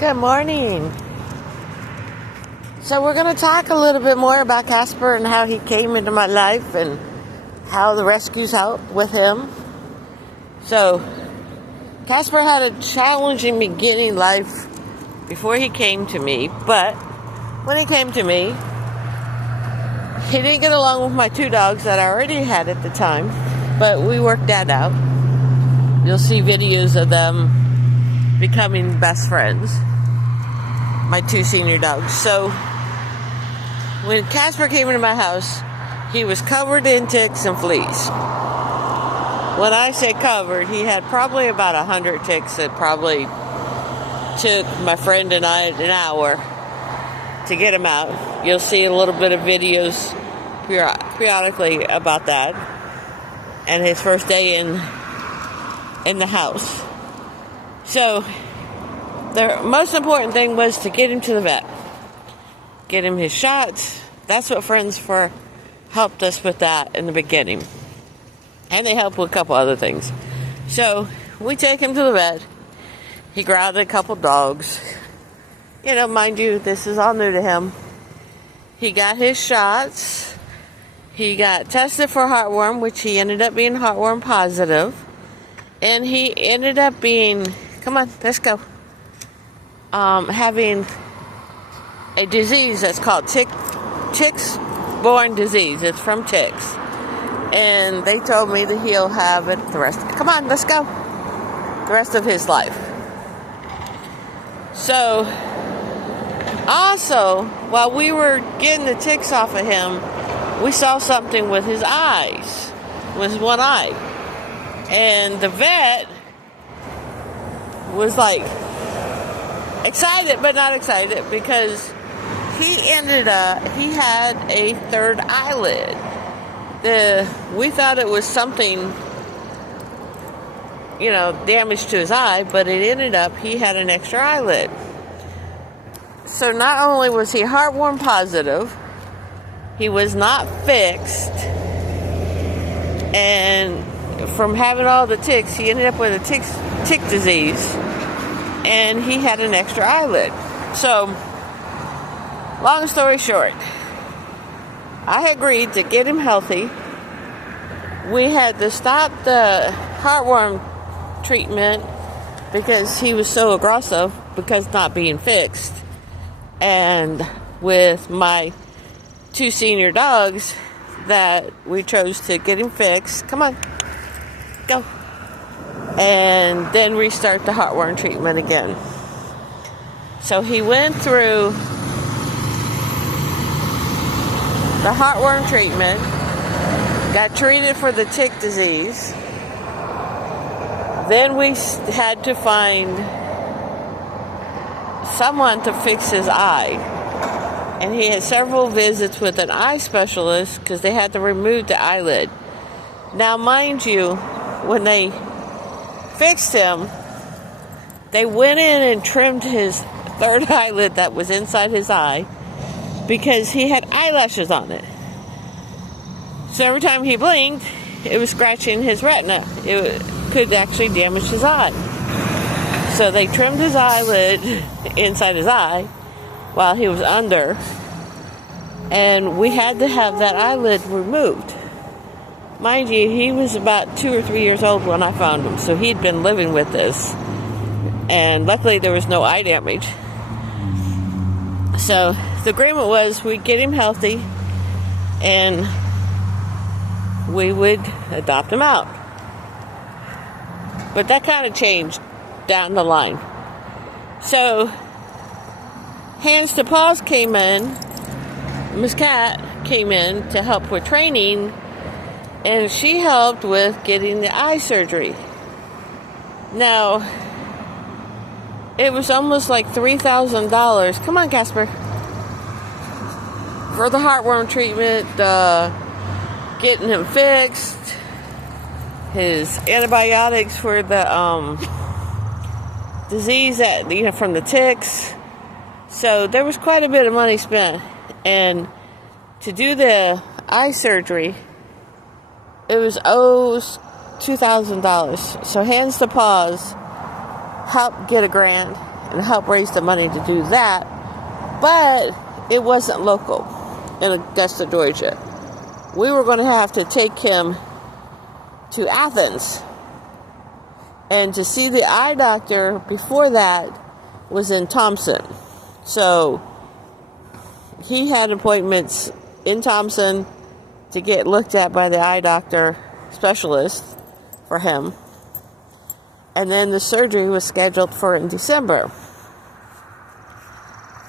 Good morning. So we're going to talk a little bit more about Casper and how he came into my life and how the rescues helped with him. So Casper had a challenging beginning life before he came to me, but when he came to me, he didn't get along with my two dogs that I already had at the time, but we worked that out. You'll see videos of them becoming best friends, my two senior dogs. So when Casper came into my house, he was covered in ticks and fleas. When I say covered, he had probably about 100 ticks. It probably took my friend and I an hour to get him out. You'll see a little bit of videos periodically about that, and his first day in the house. So the most important thing was to get him to the vet, get him his shots. That's what Friends for helped us with that in the beginning, and they helped with a couple other things. So we take him to the vet. He grabbed a couple dogs. Mind you, this is all new to him. He got his shots. He got tested for heartworm, which he ended up being heartworm positive. And he ended up being, come on, let's go, having a disease that's called tick-borne disease. It's from ticks. And they told me that he'll have it the rest of his life. So, also, while we were getting the ticks off of him, we saw something with his eyes, with his one eye. And the vet was like excited, but not excited, because he had a third eyelid. We thought it was something, damage to his eye, but it ended up he had an extra eyelid. So not only was he heartworm positive, he was not fixed, and from having all the ticks, he ended up with a tick disease, and he had an extra eyelid. So, long story short, I agreed to get him healthy. We had to stop the heartworm treatment because he was so aggressive because not being fixed. And with my two senior dogs that we chose to get him fixed, come on, go, and then restart the heartworm treatment again. So he went through the heartworm treatment, got treated for the tick disease. Then we had to find someone to fix his eye. And he had several visits with an eye specialist because they had to remove the eyelid. Now, mind you, when they fixed him, they went in and trimmed his third eyelid that was inside his eye because he had eyelashes on it. So every time he blinked, it was scratching his retina. It could actually damage his eye. So they trimmed his eyelid inside his eye while he was under, and we had to have that eyelid removed. Mind you, he was about 2 or 3 years old when I found him, so he'd been living with this, and luckily there was no eye damage. So the agreement was we'd get him healthy and we would adopt him out. But that kind of changed down the line. So Hands to Paws came in, Miss Cat came in to help with training, and she helped with getting the eye surgery. Now, it was almost like $3,000. Come on, Casper. For the heartworm treatment, getting him fixed, his antibiotics for the disease that from the ticks. So there was quite a bit of money spent, and to do the eye surgery, it was $2,000. So Hands to Paws helped get a grant, and help raise the money to do that. But it wasn't local in Augusta, Georgia. We were going to have to take him to Athens. And to see the eye doctor before that was in Thompson. So he had appointments in Thompson to get looked at by the eye doctor specialist for him. And then the surgery was scheduled for in December.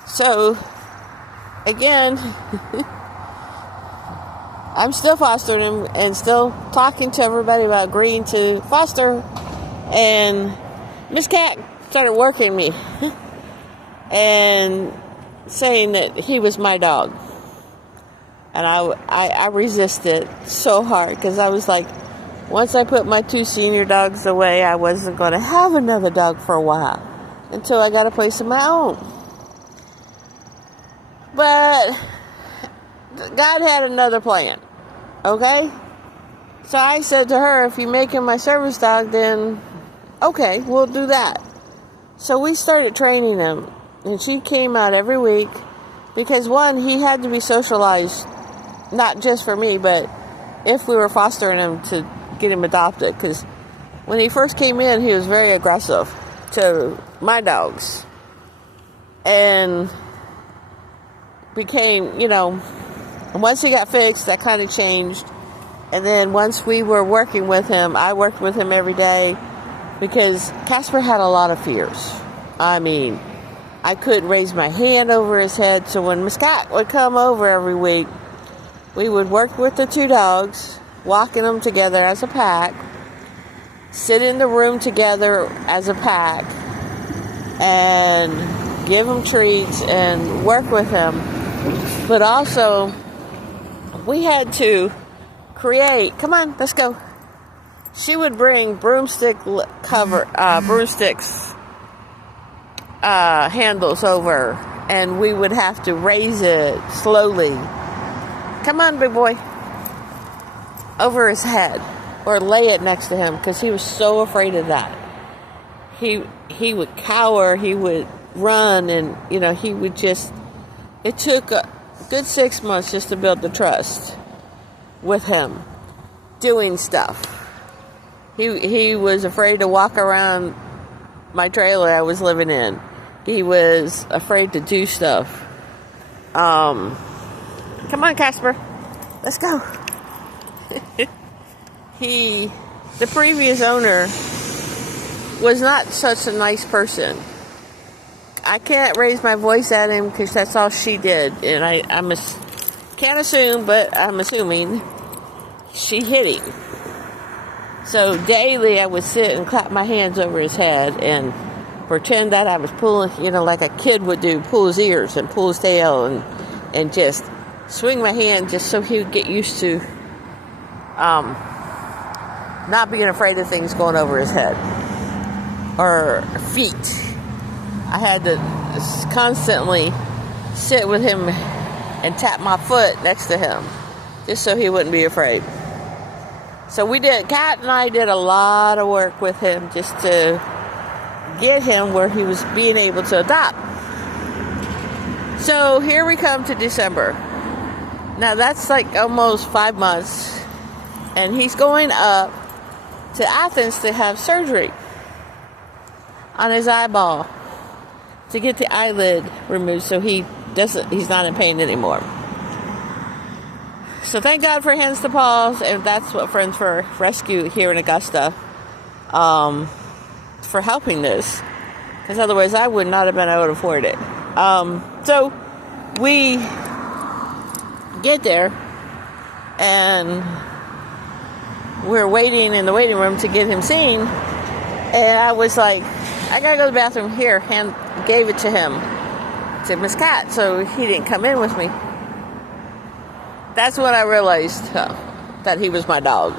So, again, I'm still fostering him and still talking to everybody about agreeing to foster. And Miss Cat started working me and saying that he was my dog. And I resisted so hard because I was like, once I put my 2 senior dogs away, I wasn't going to have another dog for a while until I got a place of my own. But God had another plan, okay? So I said to her, if you make him my service dog, then okay, we'll do that. So we started training him, and she came out every week because, one, he had to be socialized, not just for me, but if we were fostering him to get him adopted, because when he first came in, he was very aggressive to my dogs, and became, once he got fixed, that kind of changed. And then once we were working with him, I worked with him every day because Casper had a lot of fears. I mean, I couldn't raise my hand over his head, so when Miss Cat would come over every week, we would work with the 2 dogs, walking them together as a pack, sit in the room together as a pack, and give him treats and work with him. But also, we had to create, come on, let's go. She would bring broomsticks handles over, and we would have to raise it slowly. Come on, big boy. Over his head, or lay it next to him, because he was so afraid of that. He would cower, he would run, and he would just. It took a good 6 months just to build the trust with him doing stuff. He was afraid to walk around my trailer I was living in. He was afraid to do stuff. Come on, Casper. Let's go. The previous owner was not such a nice person. I can't raise my voice at him because that's all she did. And I can't assume, but I'm assuming she hit him. So daily I would sit and clap my hands over his head and pretend that I was pulling, like a kid would do, pull his ears and pull his tail and just swing my hand just so he would get used to not being afraid of things going over his head or feet. I had to constantly sit with him and tap my foot next to him just so he wouldn't be afraid. So Cat and I did a lot of work with him just to get him where he was being able to adopt. So here we come to December. Now that's like almost 5 months, and he's going up to Athens to have surgery on his eyeball to get the eyelid removed so he's not in pain anymore. So thank God for Hands to Paws, and that's what Friends for Rescue here in Augusta for helping this, because otherwise I would not have been able to afford it. So we get there, and we're waiting in the waiting room to get him seen, and I was like, I gotta go to the bathroom. Here, gave it to him, to Miss Cat, so he didn't come in with me. That's when I realized that he was my dog,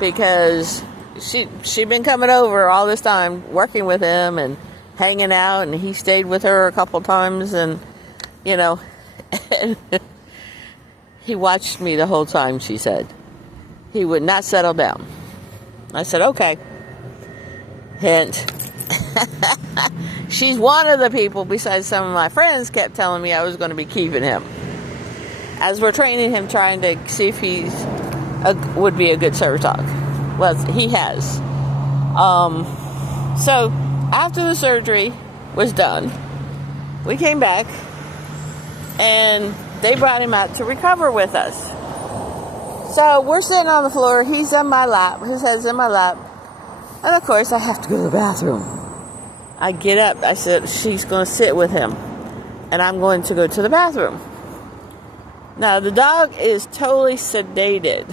because she'd been coming over all this time, working with him and hanging out, and he stayed with her a couple times, and and he watched me the whole time. She said he would not settle down. I said, okay. Hint. she's one of the people, besides some of my friends, kept telling me I was going to be keeping him. As we're training him, trying to see if would be a good service dog. Well, he has. So, after the surgery was done, we came back, and they brought him out to recover with us. So, we're sitting on the floor, he's on my lap, his head's in my lap, and of course, I have to go to the bathroom. I get up, I said, she's going to sit with him, and I'm going to go to the bathroom. Now, the dog is totally sedated.